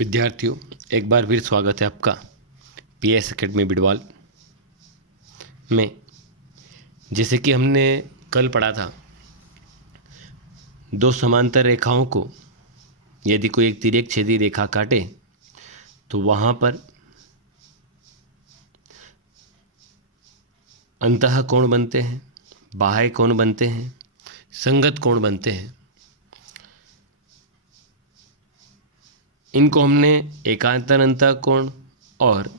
विद्यार्थियों, एक बार फिर स्वागत है आपका पीएस एकेडमी बिडवाल में। जैसे कि हमने कल पढ़ा था, दो समांतर रेखाओं को यदि कोई एक तिर्यक छेदी रेखा काटे तो वहाँ पर अंतः कोण बनते हैं, बाह्य कोण बनते हैं, संगत कोण बनते हैं। इनको हमने एकांतर अंतः कोण और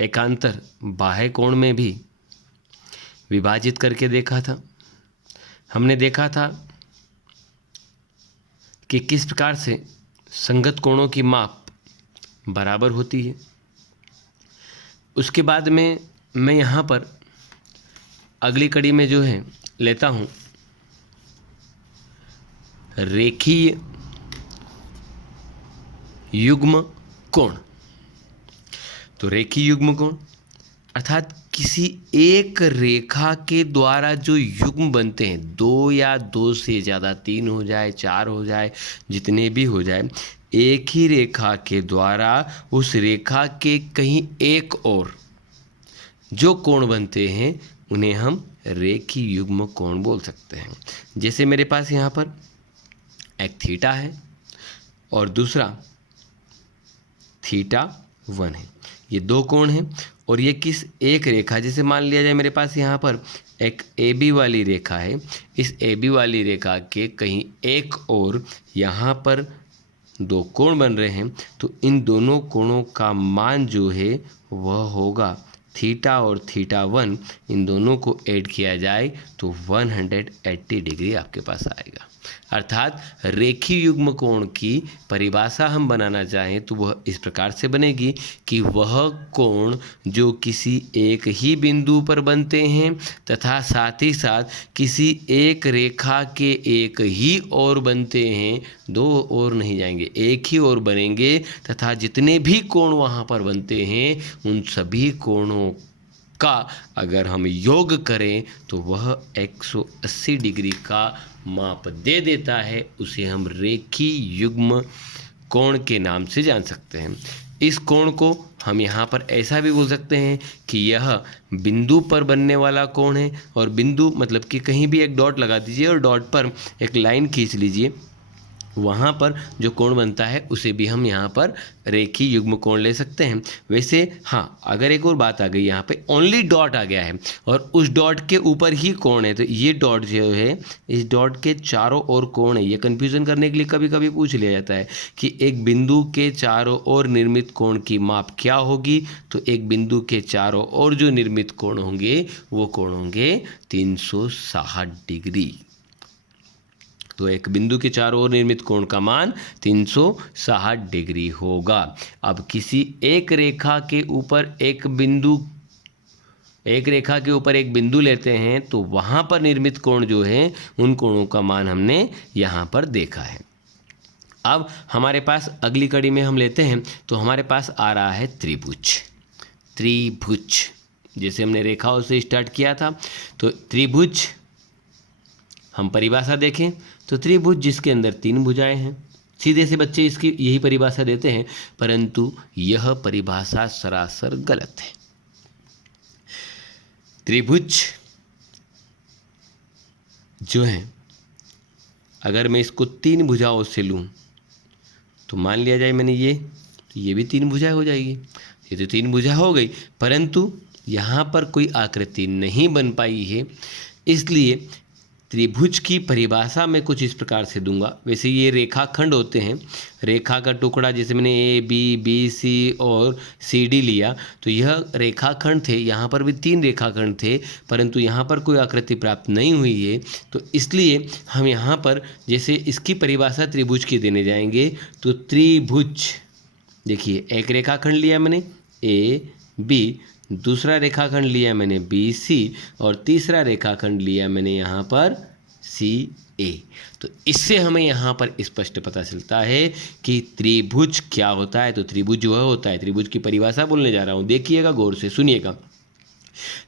एकांतर बाह्य कोण में भी विभाजित करके देखा था। हमने देखा था कि किस प्रकार से संगत कोणों की माप बराबर होती है। उसके बाद में मैं यहाँ पर अगली कड़ी में जो है लेता हूँ रेखीय युग्म कोण। तो रेखीय युग्म कोण अर्थात किसी एक रेखा के द्वारा जो युग्म बनते हैं, दो या दो से ज़्यादा, तीन हो जाए, चार हो जाए, जितने भी हो जाए, एक ही रेखा के द्वारा उस रेखा के कहीं एक और जो कोण बनते हैं उन्हें हम रेखीय युग्म कोण बोल सकते हैं। जैसे मेरे पास यहाँ पर एक थीटा है और दूसरा थीटा 1 है। ये दो कोण हैं और ये किस एक रेखा, जैसे मान लिया जाए मेरे पास यहाँ पर एक ए बी वाली रेखा है। इस ए बी वाली रेखा के कहीं एक और यहाँ पर दो कोण बन रहे हैं, तो इन दोनों कोणों का मान जो है वह होगा थीटा और थीटा 1। इन दोनों को ऐड किया जाए तो 180 डिग्री आपके पास आएगा। अर्थात रेखीय युग्म कोण की परिभाषा हम बनाना चाहें तो वह इस प्रकार से बनेगी कि वह कोण जो किसी एक ही बिंदु पर बनते हैं तथा साथ ही साथ किसी एक रेखा के एक ही ओर बनते हैं, दो ओर नहीं जाएंगे, एक ही ओर बनेंगे, तथा जितने भी कोण वहाँ पर बनते हैं उन सभी कोणों का अगर हम योग करें तो वह 180 डिग्री का माप दे देता है। उसे हम रेखीय युग्म कोण के नाम से जान सकते हैं। इस कोण को हम यहाँ पर ऐसा भी बोल सकते हैं कि यह बिंदु पर बनने वाला कोण है। और बिंदु मतलब कि कहीं भी एक डॉट लगा दीजिए और डॉट पर एक लाइन खींच लीजिए, वहाँ पर जो कोण बनता है उसे भी हम यहाँ पर रेखीय युग्म कोण ले सकते हैं। वैसे हाँ, अगर एक और बात आ गई, यहाँ पे ओनली डॉट आ गया है और उस डॉट के ऊपर ही कोण है, तो ये डॉट जो है इस डॉट के चारों ओर कोण है। ये कन्फ्यूज़न करने के लिए कभी कभी पूछ लिया जाता है कि एक बिंदु के चारों ओर निर्मित कोण की माप क्या होगी। तो एक बिंदु के चारों ओर जो निर्मित कोण होंगे वो कोण होंगे 360 डिग्री। तो एक बिंदु के चारों ओर निर्मित कोण का मान 360 डिग्री होगा। अब किसी एक रेखा के ऊपर एक बिंदु लेते हैं तो वहाँ पर निर्मित कोण जो है उन कोणों का मान हमने यहाँ पर देखा है। अब हमारे पास अगली कड़ी में हम लेते हैं तो हमारे पास आ रहा है त्रिभुज। जैसे हमने रेखाओं से स्टार्ट किया था, तो त्रिभुज हम परिभाषा देखें तो त्रिभुज जिसके अंदर तीन भुजाएं हैं। सीधे से बच्चे इसकी यही परिभाषा देते हैं, परंतु यह परिभाषा सरासर गलत है। त्रिभुज जो है, अगर मैं इसको तीन भुजाओं से लूं तो मान लिया जाए मैंने ये भी तीन भुजाएं हो जाएगी। ये तो तीन भुजा हो गई, परंतु यहाँ पर कोई आकृति नहीं बन पाई है। इसलिए त्रिभुज की परिभाषा मैं कुछ इस प्रकार से दूंगा। वैसे ये रेखाखंड होते हैं, रेखा का टुकड़ा, जैसे मैंने ए बी सी और सी डी लिया तो यह रेखाखंड थे। यहाँ पर भी तीन रेखाखंड थे, परंतु यहाँ पर कोई आकृति प्राप्त नहीं हुई है। तो इसलिए हम यहाँ पर जैसे इसकी परिभाषा त्रिभुज की देने जाएंगे तो त्रिभुज, देखिए एक रेखाखंड लिया मैंने ए बी, दूसरा रेखाखंड लिया मैंने बी सी और तीसरा रेखाखंड लिया मैंने यहाँ पर सी ए। तो इससे हमें यहाँ पर स्पष्ट पता चलता है कि त्रिभुज क्या होता है। तो त्रिभुज वह होता है, त्रिभुज की परिभाषा बोलने जा रहा हूँ, देखिएगा गौर से सुनिएगा।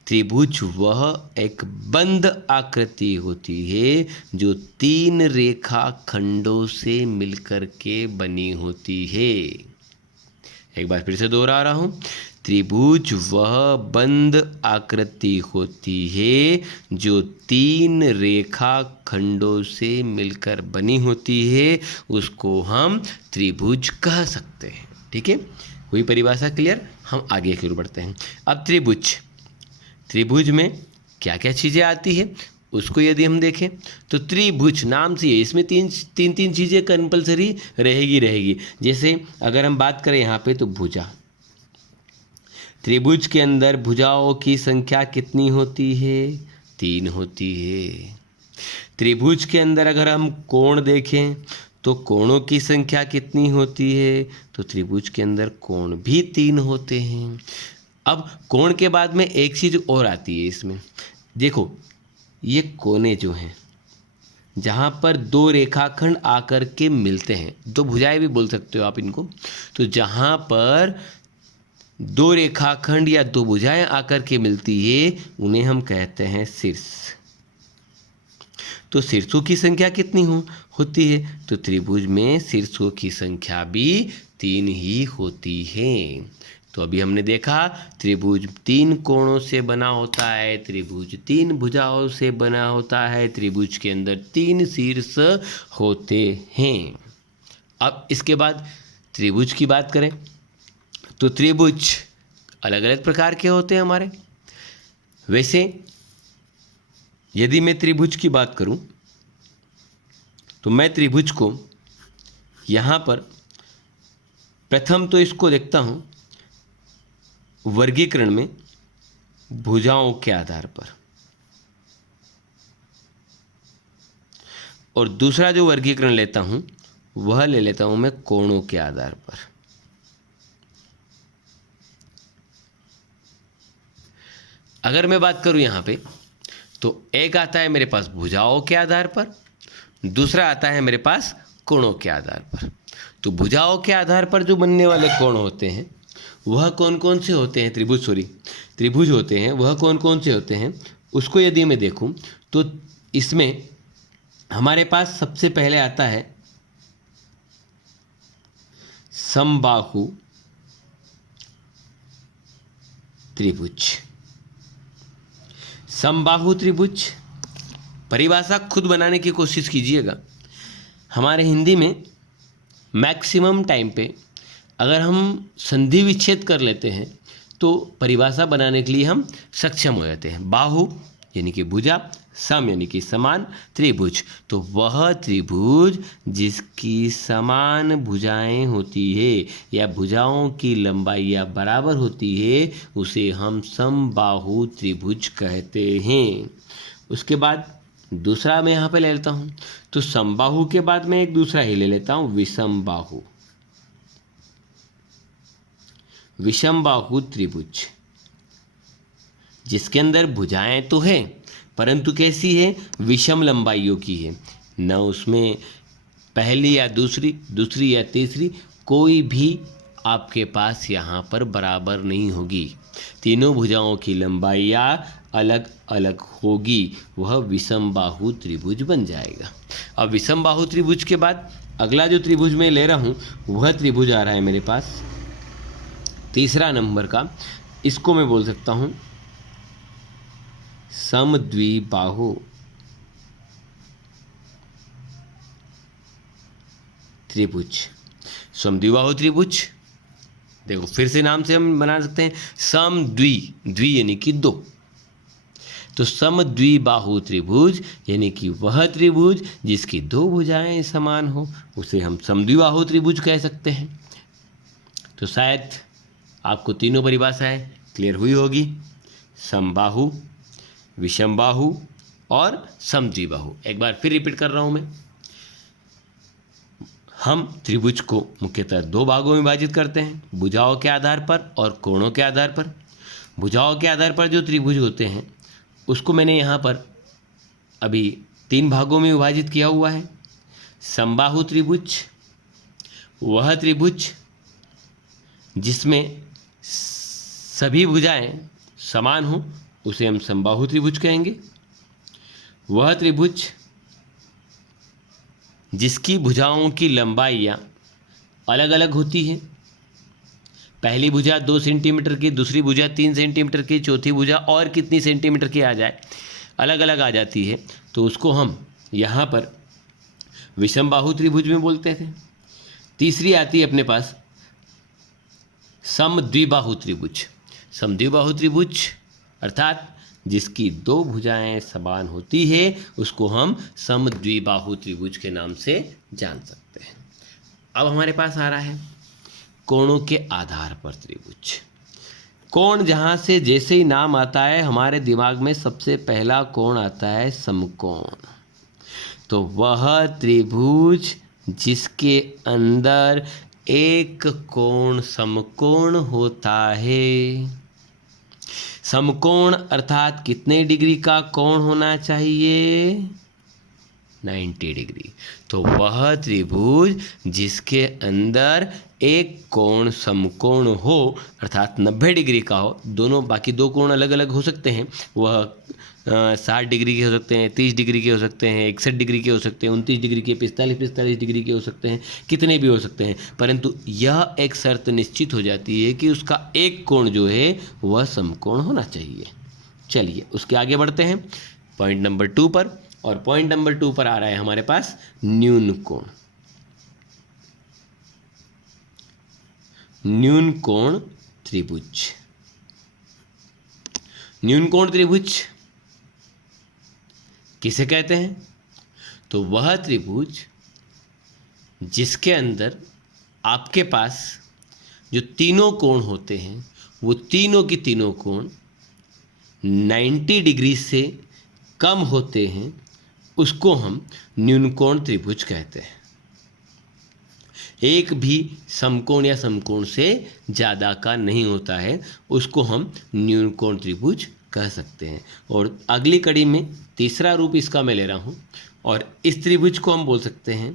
त्रिभुज वह एक बंद आकृति होती है जो तीन रेखाखंडों से मिलकर के बनी होती है। एक बार फिर से दोहरा रहा हूँ, त्रिभुज वह बंद आकृति होती है जो 3 रेखा खंडों से मिलकर बनी होती है, उसको हम त्रिभुज कह सकते हैं। ठीक है, हुई परिभाषा क्लियर। हम आगे की ओर बढ़ते हैं। अब त्रिभुज में क्या क्या चीज़ें आती है उसको यदि हम देखें तो त्रिभुज नाम से इसमें तीन चीज़ें कंपलसरी रहेगी। जैसे अगर हम बात करें यहाँ पे तो भुजा, त्रिभुज के अंदर भुजाओं की संख्या कितनी होती है? 3 होती है। त्रिभुज के अंदर अगर हम कोण देखें तो कोणों की संख्या कितनी होती है? तो त्रिभुज के अंदर कोण भी 3 होते हैं। अब कोण के बाद में एक चीज़ और आती है इसमें, देखो ये कोने जो हैं जहाँ पर 2 रेखाखंड आकर के मिलते हैं, 2 भुजाएं भी बोल सकते हो आप इनको, तो जहाँ पर 2 रेखाखंड या 2 भुजाएं आकर के मिलती है उन्हें हम कहते हैं शीर्ष। तो शीर्षों की संख्या कितनी होती है? तो त्रिभुज में शीर्षों की संख्या भी 3 ही होती है। तो अभी हमने देखा त्रिभुज 3 कोणों से बना होता है, त्रिभुज 3 भुजाओं से बना होता है, त्रिभुज के अंदर 3 शीर्ष होते हैं। अब इसके बाद त्रिभुज की बात करें तो त्रिभुज अलग अलग प्रकार के होते हैं हमारे। वैसे यदि मैं त्रिभुज की बात करूं तो मैं त्रिभुज को यहाँ पर प्रथम तो इसको देखता हूं वर्गीकरण में भुजाओं के आधार पर, और दूसरा जो वर्गीकरण लेता हूं वह ले लेता हूं मैं कोणों के आधार पर। अगर मैं बात करूं यहां पे तो एक आता है मेरे पास भुजाओं के आधार पर, दूसरा आता है मेरे पास कोणों के आधार पर। तो भुजाओं के आधार पर जो बनने वाले कोण होते हैं वह कौन कौन से होते हैं? त्रिभुज होते हैं, वह कौन कौन से होते हैं उसको यदि मैं देखूं तो इसमें हमारे पास सबसे पहले आता है समबाहु त्रिभुज। समबाहु त्रिभुज परिभाषा खुद बनाने की कोशिश कीजिएगा। हमारे हिंदी में मैक्सिमम टाइम पे अगर हम संधि विच्छेद कर लेते हैं तो परिभाषा बनाने के लिए हम सक्षम हो जाते हैं। बाहु यानी कि भुजा, सम यानी कि समान, त्रिभुज तो वह त्रिभुज जिसकी समान भुजाएं होती है या भुजाओं की लंबाइयाँ बराबर होती है उसे हम समबाहु त्रिभुज कहते हैं। उसके बाद दूसरा मैं यहाँ पे ले लेता हूँ तो समबाहु के बाद मैं एक दूसरा ही ले लेता हूँ विषमबाहु। विषमबाहु त्रिभुज जिसके अंदर भुजाएं तो हैं परंतु कैसी है? विषम लंबाइयों की है, न उसमें पहली या दूसरी या तीसरी कोई भी आपके पास यहाँ पर बराबर नहीं होगी। तीनों भुजाओं की लंबाइयाँ अलग अलग होगी, वह विषमबाहु त्रिभुज बन जाएगा। अब विषमबाहु त्रिभुज के बाद अगला जो त्रिभुज मैं ले रहा हूँ वह त्रिभुज आ रहा है मेरे पास तीसरा नंबर का। इसको मैं बोल सकता हूँ समद्विबाहु त्रिभुज। समद्विबाहु त्रिभुज देखो फिर से नाम से हम बना सकते हैं द्वि यानी कि 2। तो समद्विबाहु त्रिभुज यानी कि वह त्रिभुज जिसकी 2 भुजाएं समान हो उसे हम समद्विबाहु त्रिभुज कह सकते हैं। तो शायद आपको तीनों परिभाषाएं क्लियर हुई होगी, समबाहु, विषमबाहु और समद्विबाहु। एक बार फिर रिपीट कर रहा हूं मैं। हम त्रिभुज को मुख्यतः 2 भागों में विभाजित करते हैं, भुजाओं के आधार पर और कोणों के आधार पर। भुजाओं के आधार पर जो त्रिभुज होते हैं उसको मैंने यहाँ पर अभी 3 भागों में विभाजित किया हुआ है। समबाहु त्रिभुज वह त्रिभुज जिसमें सभी भुजाएं समान हो उसे हम समबाहु त्रिभुज कहेंगे। वह त्रिभुज जिसकी भुजाओं की लंबाइयाँ अलग अलग होती हैं पहली भुजा 2 सेंटीमीटर की, दूसरी भुजा 3 सेंटीमीटर की, चौथी भुजा और कितनी सेंटीमीटर की आ जाए, अलग अलग आ जाती है, तो उसको हम यहाँ पर विषम बाहु त्रिभुज में बोलते थे। तीसरी आती है अपने पास समद्विबाहु त्रिभुज। समद्विबाहु त्रिभुज अर्थात जिसकी 2 भुजाएं समान होती है उसको हम समद्विबाहु त्रिभुज के नाम से जान सकते हैं। अब हमारे पास आ रहा है कोणों के आधार पर त्रिभुज। कोण जहाँ से जैसे ही नाम आता है हमारे दिमाग में सबसे पहला कोण आता है समकोण। तो वह त्रिभुज जिसके अंदर एक कोण समकोण होता है। समकोण अर्थात कितने डिग्री का कोण होना चाहिए? 90 डिग्री। तो वह त्रिभुज जिसके अंदर एक कोण समकोण हो अर्थात 90 डिग्री का हो, दोनों बाकी 2 कोण अलग अलग हो सकते हैं, वह 60 डिग्री के हो सकते हैं, 30 डिग्री के हो सकते हैं, 61 डिग्री के हो सकते हैं, 29 डिग्री के, 45 डिग्री के हो सकते हैं, कितने भी हो सकते हैं, परंतु यह एक शर्त निश्चित हो जाती है कि उसका एक कोण जो है वह समकोण होना चाहिए। चलिए उसके आगे बढ़ते हैं पॉइंट नंबर 2 पर, और पॉइंट नंबर 2 पर आ रहा है हमारे पास न्यून कोण। न्यून कोण त्रिभुज। न्यून कोण त्रिभुज किसे कहते हैं? तो वह त्रिभुज जिसके अंदर आपके पास जो तीनों कोण होते हैं वो तीनों की तीनों कोण 90 डिग्री से कम होते हैं, उसको हम न्यून कोण त्रिभुज कहते हैं। एक भी समकोण या समकोण से ज़्यादा का नहीं होता है, उसको हम न्यून कोण त्रिभुज कह सकते हैं। और अगली कड़ी में तीसरा रूप इसका मैं ले रहा हूँ, और इस त्रिभुज को हम बोल सकते हैं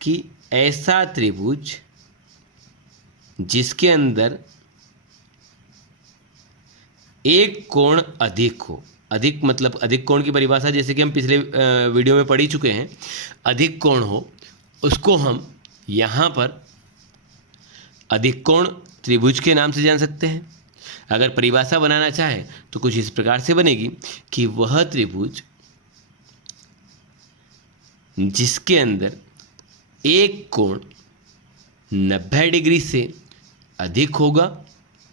कि ऐसा त्रिभुज जिसके अंदर एक कोण अधिक हो। अधिक मतलब अधिक कोण की परिभाषा जैसे कि हम पिछले वीडियो में पढ़ ही चुके हैं। अधिक कोण हो उसको हम यहाँ पर अधिक कोण त्रिभुज के नाम से जान सकते हैं। अगर परिभाषा बनाना चाहे तो कुछ इस प्रकार से बनेगी कि वह त्रिभुज जिसके अंदर एक कोण 90 डिग्री से अधिक होगा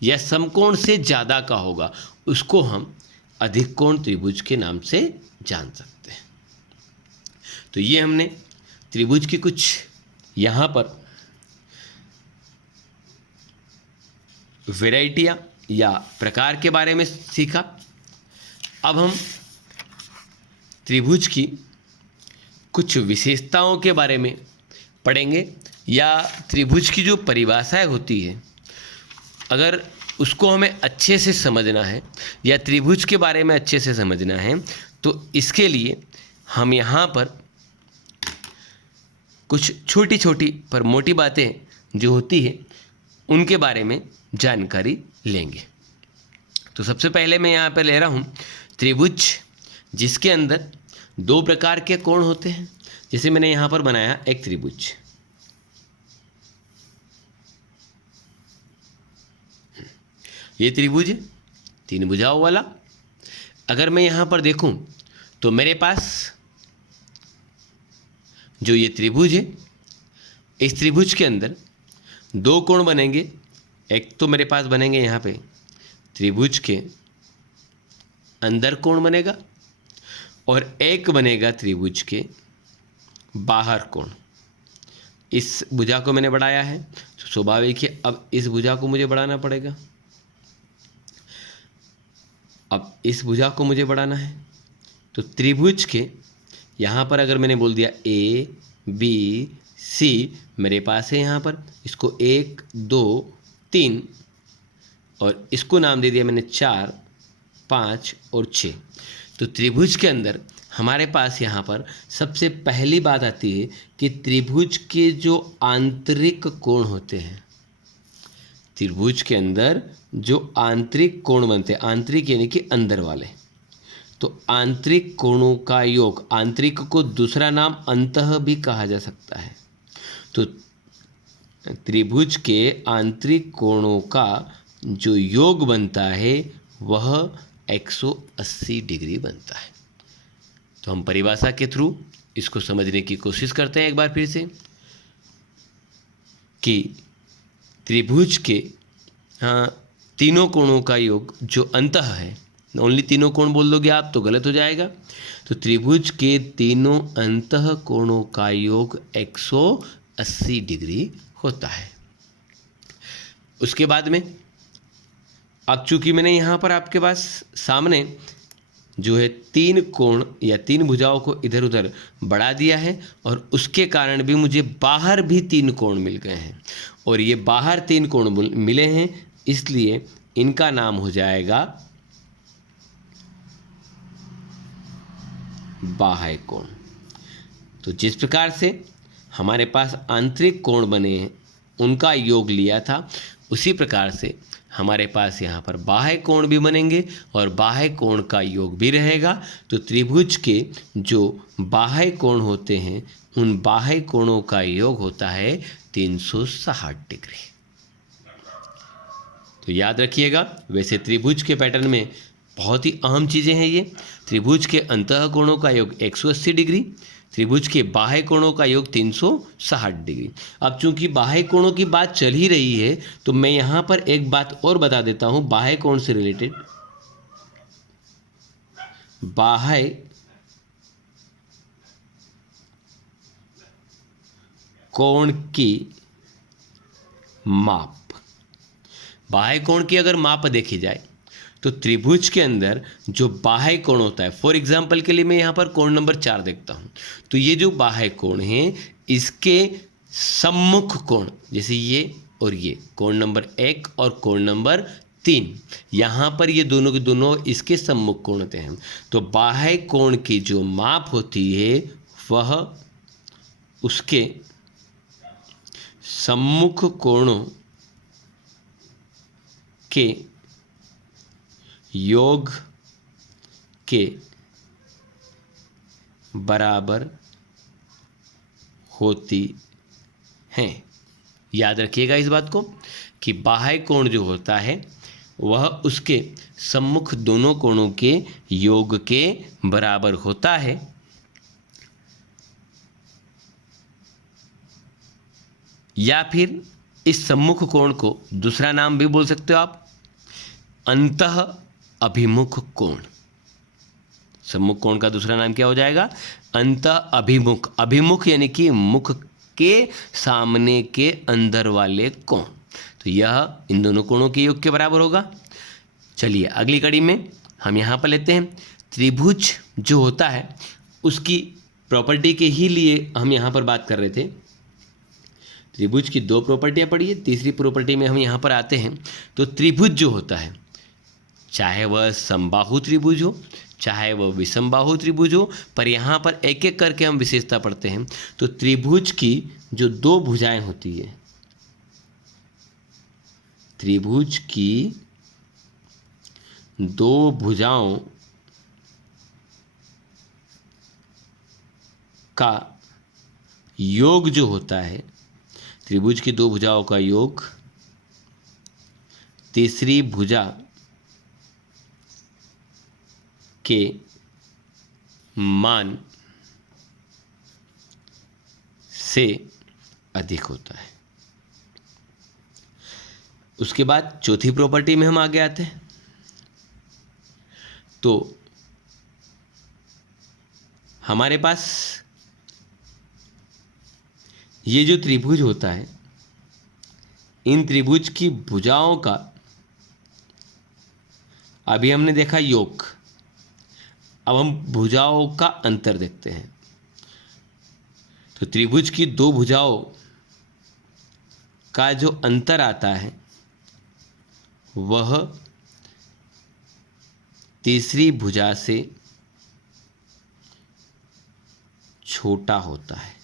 या समकोण से ज़्यादा का होगा, उसको हम अधिक कोण त्रिभुज के नाम से जान सकते हैं। तो ये हमने त्रिभुज की कुछ यहाँ पर वैरायटियाँ या प्रकार के बारे में सीखा। अब हम त्रिभुज की कुछ विशेषताओं के बारे में पढ़ेंगे, या त्रिभुज की जो परिभाषाएं होती है अगर उसको हमें अच्छे से समझना है या त्रिभुज के बारे में अच्छे से समझना है तो इसके लिए हम यहाँ पर कुछ छोटी छोटी पर मोटी बातें जो होती है उनके बारे में जानकारी लेंगे। तो सबसे पहले मैं यहाँ पर ले रहा हूँ त्रिभुज जिसके अंदर 2 प्रकार के कोण होते हैं। जैसे मैंने यहाँ पर बनाया एक त्रिभुज, ये त्रिभुज है 3 भुजाओं वाला। अगर मैं यहाँ पर देखूँ तो मेरे पास जो ये त्रिभुज है, इस त्रिभुज के अंदर 2 कोण बनेंगे। एक तो मेरे पास बनेंगे यहाँ पे त्रिभुज के अंदर कोण बनेगा, और एक बनेगा त्रिभुज के बाहर कोण। इस भुजा को मैंने बढ़ाया है तो स्वाभाविक है अब इस भुजा को मुझे बढ़ाना पड़ेगा। अब इस भुजा को मुझे बढ़ाना है तो त्रिभुज के यहाँ पर अगर मैंने बोल दिया ए बी सी मेरे पास है, यहाँ पर इसको 1 2 3 और इसको नाम दे दिया मैंने 4 5 और 6। तो त्रिभुज के अंदर हमारे पास यहाँ पर सबसे पहली बात आती है कि त्रिभुज के जो आंतरिक कोण होते हैं, त्रिभुज के अंदर जो आंतरिक कोण बनते हैं, आंतरिक यानी कि अंदर वाले, तो आंतरिक कोणों का योग, आंतरिक को दूसरा नाम अंतः भी कहा जा सकता है। तो त्रिभुज के आंतरिक कोणों का जो योग बनता है वह 180 डिग्री बनता है। तो हम परिभाषा के थ्रू इसको समझने की कोशिश करते हैं एक बार फिर से कि त्रिभुज के तीनों कोणों का योग जो अंतः है, ओनली तीनों कोण बोल दोगे आप तो गलत हो जाएगा। तो त्रिभुज के तीनों अंतः कोणों का योग 180 डिग्री होता है। उसके बाद में अब चूंकि मैंने यहाँ पर आपके पास सामने जो है तीन कोण या तीन भुजाओं को इधर उधर बढ़ा दिया है और उसके कारण भी मुझे बाहर भी तीन कोण मिल गए हैं और ये बाहर तीन कोण मिले हैं, इसलिए इनका नाम हो जाएगा बाह्य कोण। तो जिस प्रकार से हमारे पास आंतरिक कोण बने हैं उनका योग लिया था, उसी प्रकार से हमारे पास यहाँ पर बाह्य कोण भी बनेंगे और बाह्य कोण का योग भी रहेगा। तो त्रिभुज के जो बाह्य कोण होते हैं उन बाह्य कोणों का योग होता है 360 डिग्री। तो याद रखिएगा, वैसे त्रिभुज के पैटर्न में बहुत ही अहम चीज़ें हैं ये। त्रिभुज के अंतः कोणों का योग 180 डिग्री, त्रिभुज के बाह्य कोणों का योग 360 डिग्री। अब चूंकि बाह्य कोणों की बात चल ही रही है तो मैं यहाँ पर एक बात और बता देता हूँ बाह्य कोण से रिलेटेड। बाह्य कोण की माप, बाह्य कोण की अगर माप देखी जाए तो त्रिभुज के अंदर जो बाह्य कोण होता है, फॉर एग्जाम्पल के लिए मैं यहाँ पर कोण नंबर 4 देखता हूँ, तो ये जो बाह्य कोण है इसके सम्मुख कोण, जैसे ये और ये कोण नंबर 1 और कोण नंबर 3, यहाँ पर ये दोनों के दोनों इसके सम्मुख कोण होते हैं। तो बाह्य कोण की जो माप होती है वह उसके सम्मुख कोणों के योग के बराबर होती हैं। याद रखिएगा इस बात को कि बाह्य कोण जो होता है वह उसके सम्मुख दोनों कोणों के योग के बराबर होता है। या फिर इस सम्मुख कोण को दूसरा नाम भी बोल सकते हो आप, अंतः अभिमुख कोण। सम्मुख कोण का दूसरा नाम क्या हो जाएगा? अंतः अभिमुख। अभिमुख यानी कि मुख के सामने के अंदर वाले कोण। तो यह इन दोनों कोणों के योग के बराबर होगा। चलिए अगली कड़ी में हम यहाँ पर लेते हैं त्रिभुज जो होता है उसकी प्रॉपर्टी के ही लिए हम यहाँ पर बात कर रहे थे। त्रिभुज की दो प्रॉपर्टियाँ पढ़ी है, तीसरी प्रॉपर्टी में हम यहाँ पर आते हैं। तो त्रिभुज जो होता है, चाहे वह समबाहु त्रिभुज हो चाहे वह विषमबाहु त्रिभुज हो, पर यहाँ पर एक एक करके हम विशेषता पढ़ते हैं। तो त्रिभुज की जो दो भुजाएं होती है, त्रिभुज की दो भुजाओं का योग जो होता है, त्रिभुज की दो भुजाओं का योग तीसरी भुजा के मान से अधिक होता है। उसके बाद चौथी प्रॉपर्टी में हम आगे आते हैं। तो हमारे पास ये जो त्रिभुज होता है, इन त्रिभुज की भुजाओं का अभी हमने देखा योग, अब हम भुजाओं का अंतर देखते हैं। तो त्रिभुज की दो भुजाओं का जो अंतर आता है वह तीसरी भुजा से छोटा होता है।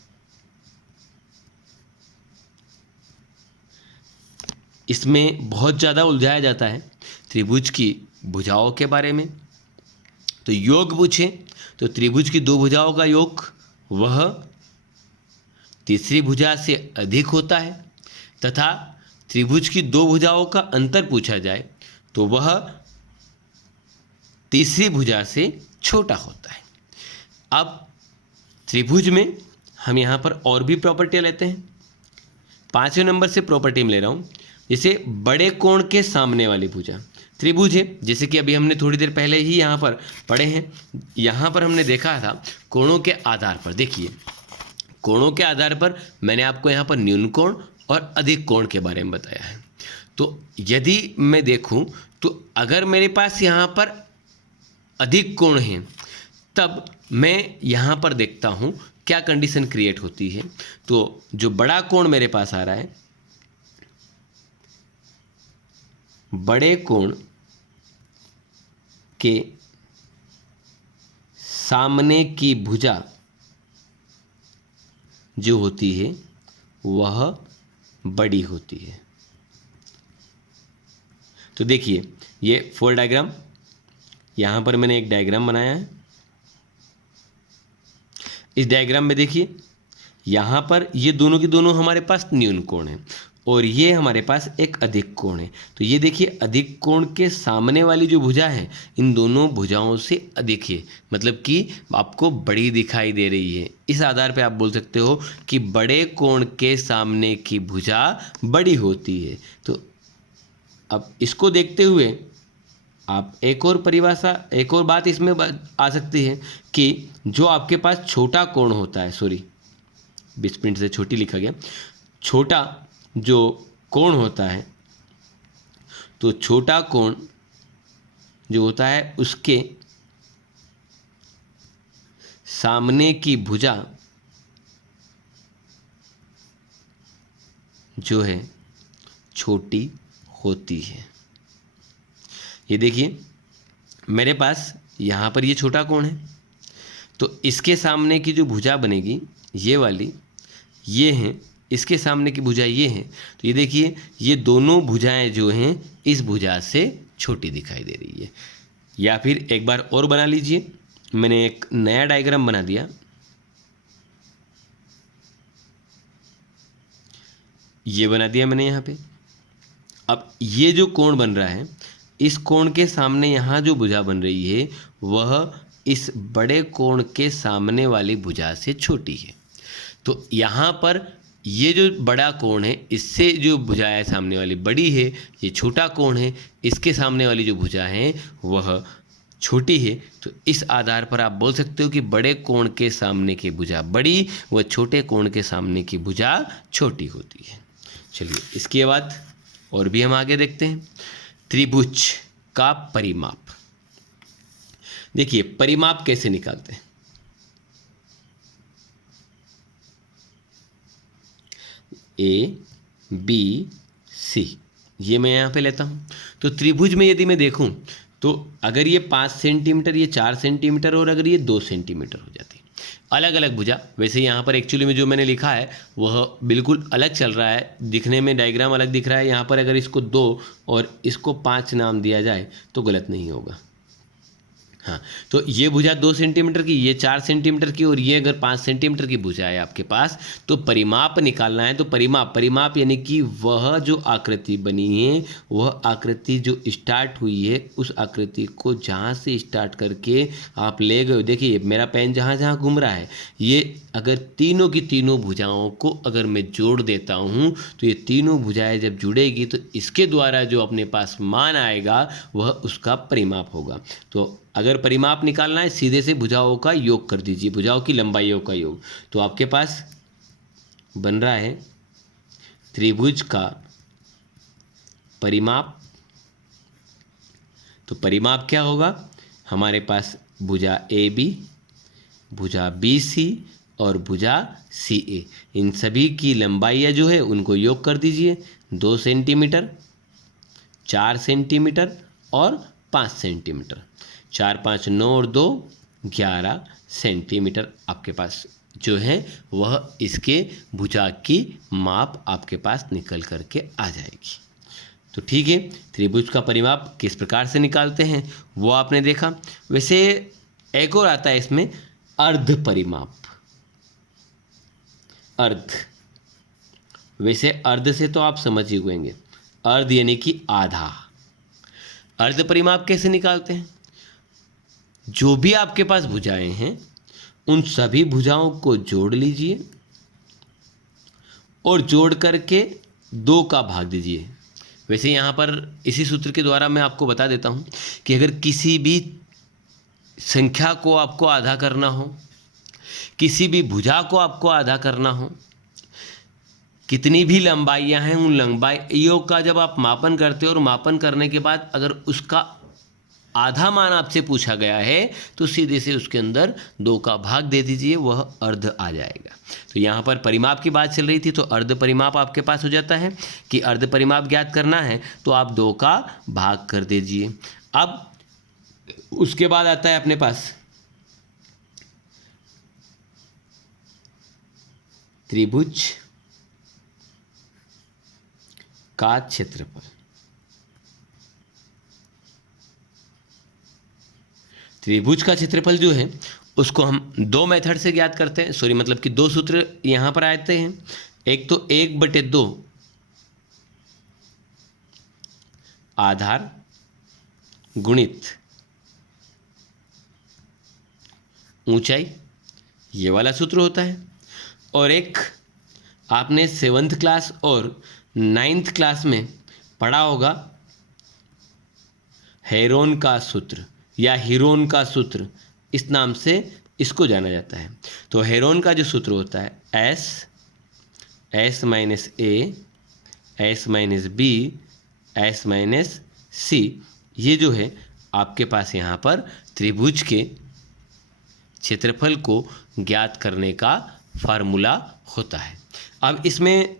इसमें बहुत ज़्यादा उलझाया जाता है त्रिभुज की भुजाओं के बारे में। तो योग पूछे तो त्रिभुज की दो भुजाओं का योग वह तीसरी भुजा से अधिक होता है, तथा त्रिभुज की दो भुजाओं का अंतर पूछा जाए तो वह तीसरी भुजा से छोटा होता है। अब त्रिभुज में हम यहाँ पर और भी प्रॉपर्टी लेते हैं। 5वें नंबर से प्रॉपर्टी में ले रहा हूँ, जैसे बड़े कोण के सामने वाली भुजा। त्रिभुज है, जैसे कि अभी हमने थोड़ी देर पहले ही यहाँ पर पढ़े हैं। यहाँ पर हमने देखा था कोणों के आधार पर। देखिए, कोणों के आधार पर मैंने आपको यहाँ पर न्यून कोण और अधिक कोण के बारे में बताया है। तो यदि मैं देखूँ तो अगर मेरे पास यहाँ पर अधिक कोण है, तब मैं यहाँ पर देखता हूँ क्या कंडीशन क्रिएट होती है। तो जो बड़ा कोण मेरे पास आ रहा है, बड़े कोण के सामने की भुजा जो होती है वह बड़ी होती है। तो देखिए, ये 4 डायग्राम, यहाँ पर मैंने एक डायग्राम बनाया है। इस डायग्राम में देखिए, यहाँ पर ये दोनों की दोनों हमारे पास न्यून कोण है और ये हमारे पास एक अधिक कोण है। तो ये देखिए, अधिक कोण के सामने वाली जो भुजा है इन दोनों भुजाओं से अधिक है, मतलब कि आपको बड़ी दिखाई दे रही है। इस आधार पे आप बोल सकते हो कि बड़े कोण के सामने की भुजा बड़ी होती है। तो अब इसको देखते हुए आप एक और परिभाषा, एक और बात इसमें आ सकती है कि जो आपके पास छोटा कोण होता है, सॉरी 20 मिनट से छोटी लिखा गया, छोटा जो कोण होता है, तो छोटा कोण जो होता है उसके सामने की भुजा जो है छोटी होती है। ये देखिए, मेरे पास यहाँ पर ये छोटा कोण है, तो इसके सामने की जो भुजा बनेगी ये वाली, ये हैं, इसके सामने की भुजा ये है। तो ये देखिए, ये दोनों भुजाएं जो हैं इस भुजा से छोटी दिखाई दे रही है। या फिर एक बार और बना लीजिए, मैंने एक नया डायग्राम बना दिया। ये बना दिया मैंने यहाँ पे। अब ये जो कोण बन रहा है, इस कोण के सामने यहाँ जो भुजा बन रही है वह इस बड़े कोण के सामने वाली भुजा से छोटी है। तो यहाँ पर ये जो बड़ा कोण है, इससे जो भुजा है सामने वाली बड़ी है, ये छोटा कोण है, इसके सामने वाली जो भुजा है वह छोटी है। तो इस आधार पर आप बोल सकते हो कि बड़े कोण के सामने की भुजा बड़ी व छोटे कोण के सामने की भुजा छोटी होती है। चलिए, इसके बाद और भी हम आगे देखते हैं। त्रिभुज का परिमाप। देखिए, परिमाप कैसे निकालते हैं। ए बी सी, ये मैं यहाँ पे लेता हूँ। तो त्रिभुज में यदि मैं देखूँ तो अगर ये 5 सेंटीमीटर, ये 4 सेंटीमीटर और अगर ये 2 सेंटीमीटर हो जाती, अलग अलग भुजा। वैसे यहाँ पर एक्चुअली में जो मैंने लिखा है वह बिल्कुल अलग चल रहा है, दिखने में डायग्राम अलग दिख रहा है। यहाँ पर अगर इसको 2 और इसको 5 नाम दिया जाए तो गलत नहीं होगा। हाँ, तो ये भुजा 2 सेंटीमीटर की, ये 4 सेंटीमीटर की और ये अगर 5 सेंटीमीटर की भुजा है आपके पास, तो परिमाप निकालना है। तो परिमाप यानी कि वह जो आकृति बनी है, वह आकृति जो स्टार्ट हुई है, उस आकृति को जहाँ से स्टार्ट करके आप ले गए। देखिए, मेरा पेन जहाँ जहाँ घूम रहा है, ये अगर तीनों की तीनों भुजाओं को अगर मैं जोड़ देता हूँ तो ये तीनों भुजाएं जब जुड़ेगी तो इसके द्वारा जो अपने पास मान आएगा वह उसका परिमाप होगा। तो अगर परिमाप निकालना है, सीधे से भुजाओं का योग कर दीजिए, भुजाओं की लंबाइयों का योग। तो आपके पास बन रहा है त्रिभुज का परिमाप। तो परिमाप क्या होगा, हमारे पास भुजा ए बी, भुजा बी सी और भुजा सी ए, इन सभी की लंबाइयाँ जो है उनको योग कर दीजिए। 2 सेंटीमीटर, 4 सेंटीमीटर और 5 सेंटीमीटर। 4 5 9 और 2 11 सेंटीमीटर आपके पास जो है वह इसके भुजा की माप आपके पास निकल करके आ जाएगी। तो ठीक है, त्रिभुज का परिमाप किस प्रकार से निकालते हैं वो आपने देखा। वैसे एक और आता है इसमें, अर्ध परिमाप। अर्ध वैसे अर्ध से तो आप समझ ही गएंगे, अर्ध यानी कि आधा। अर्ध परिमाप कैसे निकालते हैं? जो भी आपके पास भुजाएं हैं उन सभी भुजाओं को जोड़ लीजिए और जोड़ करके 2 का भाग दीजिए। वैसे यहाँ पर इसी सूत्र के द्वारा मैं आपको बता देता हूँ कि अगर किसी भी संख्या को आपको आधा करना हो, किसी भी भुजा को आपको आधा करना हो, कितनी भी लंबाइयाँ हैं उन लंबाइयों का जब आप मापन करते हो और मापन करने के बाद अगर उसका आधा मान आपसे पूछा गया है तो सीधे से उसके अंदर 2 का भाग दे दीजिए, वह अर्ध आ जाएगा। तो यहाँ पर परिमाप की बात चल रही थी तो अर्ध परिमाप आपके पास हो जाता है कि अर्ध परिमाप ज्ञात करना है तो आप 2 का भाग कर दीजिए। अब उसके बाद आता है अपने पास त्रिभुज का क्षेत्रफल। त्रिभुज का क्षेत्रफल जो है उसको हम 2 मेथड से ज्ञात करते हैं, सॉरी मतलब कि 2 सूत्र यहाँ पर आते हैं। एक तो 1/2 आधार गुणित ऊंचाई, ये वाला सूत्र होता है। और एक आपने 7th क्लास और 9th क्लास में पढ़ा होगा हेरोन का सूत्र या हीरोन का सूत्र, इस नाम से इसको जाना जाता है। तो हेरोन का जो सूत्र होता है S minus A S minus B S minus C, ये जो है आपके पास यहाँ पर त्रिभुज के क्षेत्रफल को ज्ञात करने का फार्मूला होता है। अब इसमें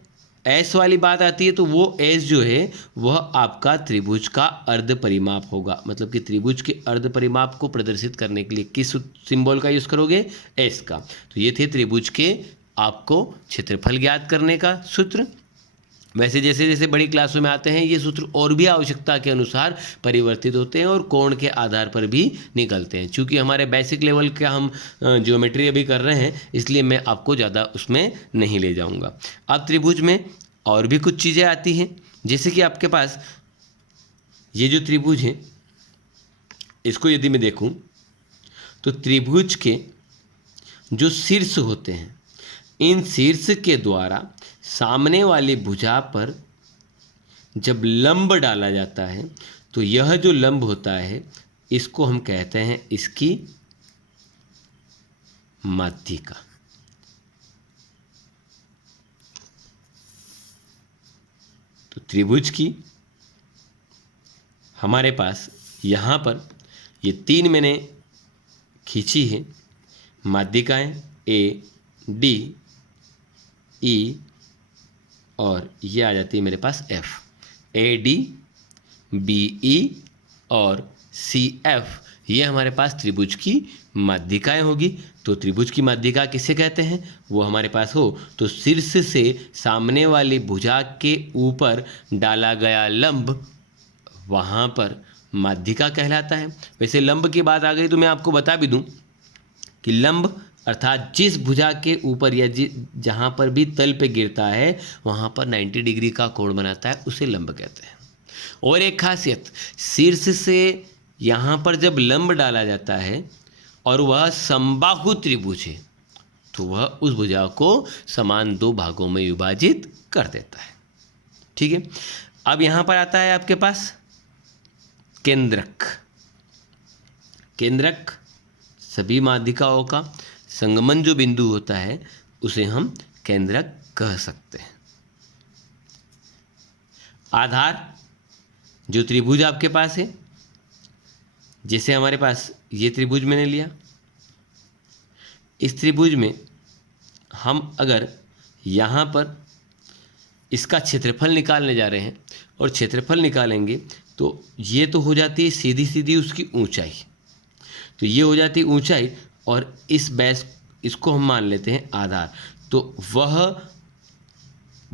एस वाली बात आती है तो वो एस जो है वह आपका त्रिभुज का अर्ध परिमाप होगा, मतलब कि त्रिभुज के अर्ध परिमाप को प्रदर्शित करने के लिए किस सिंबल का यूज़ करोगे? एस का। तो ये थे त्रिभुज के आपको क्षेत्रफल ज्ञात करने का सूत्र। वैसे जैसे जैसे बड़ी क्लासों में आते हैं ये सूत्र और भी आवश्यकता के अनुसार परिवर्तित होते हैं और कोण के आधार पर भी निकलते हैं। चूँकि हमारे बेसिक लेवल का हम ज्योमेट्री अभी कर रहे हैं इसलिए मैं आपको ज़्यादा उसमें नहीं ले जाऊँगा। अब त्रिभुज में और भी कुछ चीज़ें आती हैं, जैसे कि आपके पास ये जो त्रिभुज है इसको यदि मैं देखूँ तो त्रिभुज के जो शीर्ष होते हैं इन शीर्ष के द्वारा सामने वाली भुजा पर जब लंब डाला जाता है तो यह जो लंब होता है इसको हम कहते हैं इसकी माध्यिका। तो त्रिभुज की हमारे पास यहाँ पर ये 3 मैंने खींची है माध्यिकाएं A D E और ये आ जाती है मेरे पास F, AD BE और CF, ये हमारे पास त्रिभुज की माध्यिकाएं होगी। तो त्रिभुज की माध्यिका किसे कहते हैं? वो हमारे पास हो तो शीर्ष से सामने वाली भुजा के ऊपर डाला गया लंब वहाँ पर माध्यिका कहलाता है। वैसे लंब की बात आ गई तो मैं आपको बता भी दूं कि लंब अर्थात जिस भुजा के ऊपर या जहाँ पर भी तल पे गिरता है वहाँ पर 90 डिग्री का कोण बनाता है उसे लंब कहते हैं। और एक खासियत, शीर्ष से यहाँ पर जब लंब डाला जाता है और वह समबाहु त्रिभुज है तो वह उस भुजा को समान 2 भागों में विभाजित कर देता है। ठीक है, अब यहाँ पर आता है आपके पास केंद्रक। केंद्रक सभी माध्यिकाओं का संगमन जो बिंदु होता है उसे हम केंद्रक कह सकते हैं। आधार जो त्रिभुज आपके पास है, जैसे हमारे पास ये त्रिभुज मैंने लिया, इस त्रिभुज में हम अगर यहाँ पर इसका क्षेत्रफल निकालने जा रहे हैं और क्षेत्रफल निकालेंगे तो ये तो हो जाती है सीधी सीधी उसकी ऊंचाई, तो ये हो जाती है ऊंचाई और इस बेस इसको हम मान लेते हैं आधार। तो वह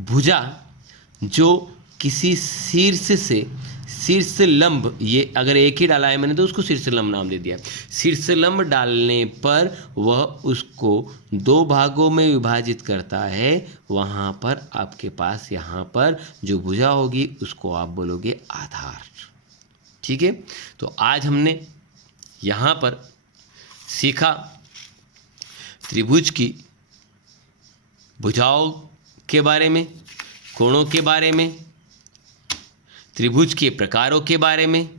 भुजा जो किसी शीर्ष से शीर्षलंब, ये अगर एक ही डाला है मैंने तो उसको शीर्षलंब नाम दे दिया। शीर्षलंब डालने पर वह उसको दो भागों में विभाजित करता है, वहाँ पर आपके पास यहाँ पर जो भुजा होगी उसको आप बोलोगे आधार। ठीक है, तो आज हमने यहाँ पर सीखा त्रिभुज की भुजाओं के बारे में, कोणों के बारे में, त्रिभुज के प्रकारों के बारे में,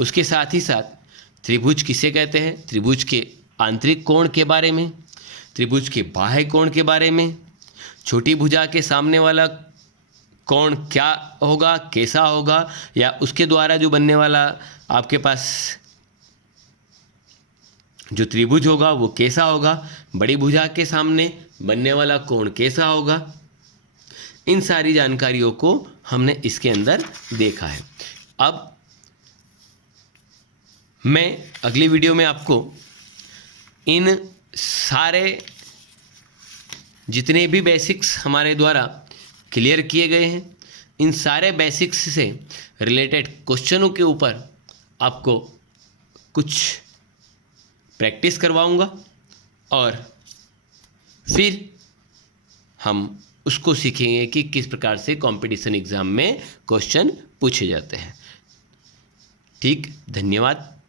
उसके साथ ही साथ त्रिभुज किसे कहते हैं, त्रिभुज के आंतरिक कोण के बारे में, त्रिभुज के बाह्य कोण के बारे में, छोटी भुजा के सामने वाला कोण क्या होगा, कैसा होगा, या उसके द्वारा जो बनने वाला आपके पास जो त्रिभुज होगा वो कैसा होगा, बड़ी भुजा के सामने बनने वाला कोण कैसा होगा। इन सारी जानकारियों को हमने इसके अंदर देखा है। अब मैं अगली वीडियो में आपको इन सारे जितने भी बेसिक्स हमारे द्वारा क्लियर किए गए हैं, इन सारे बेसिक्स से रिलेटेड क्वेश्चनों के ऊपर आपको कुछ प्रैक्टिस करवाऊंगा और फिर हम उसको सीखेंगे कि किस प्रकार से कंपटीशन एग्जाम में क्वेश्चन पूछे जाते हैं। ठीक, धन्यवाद।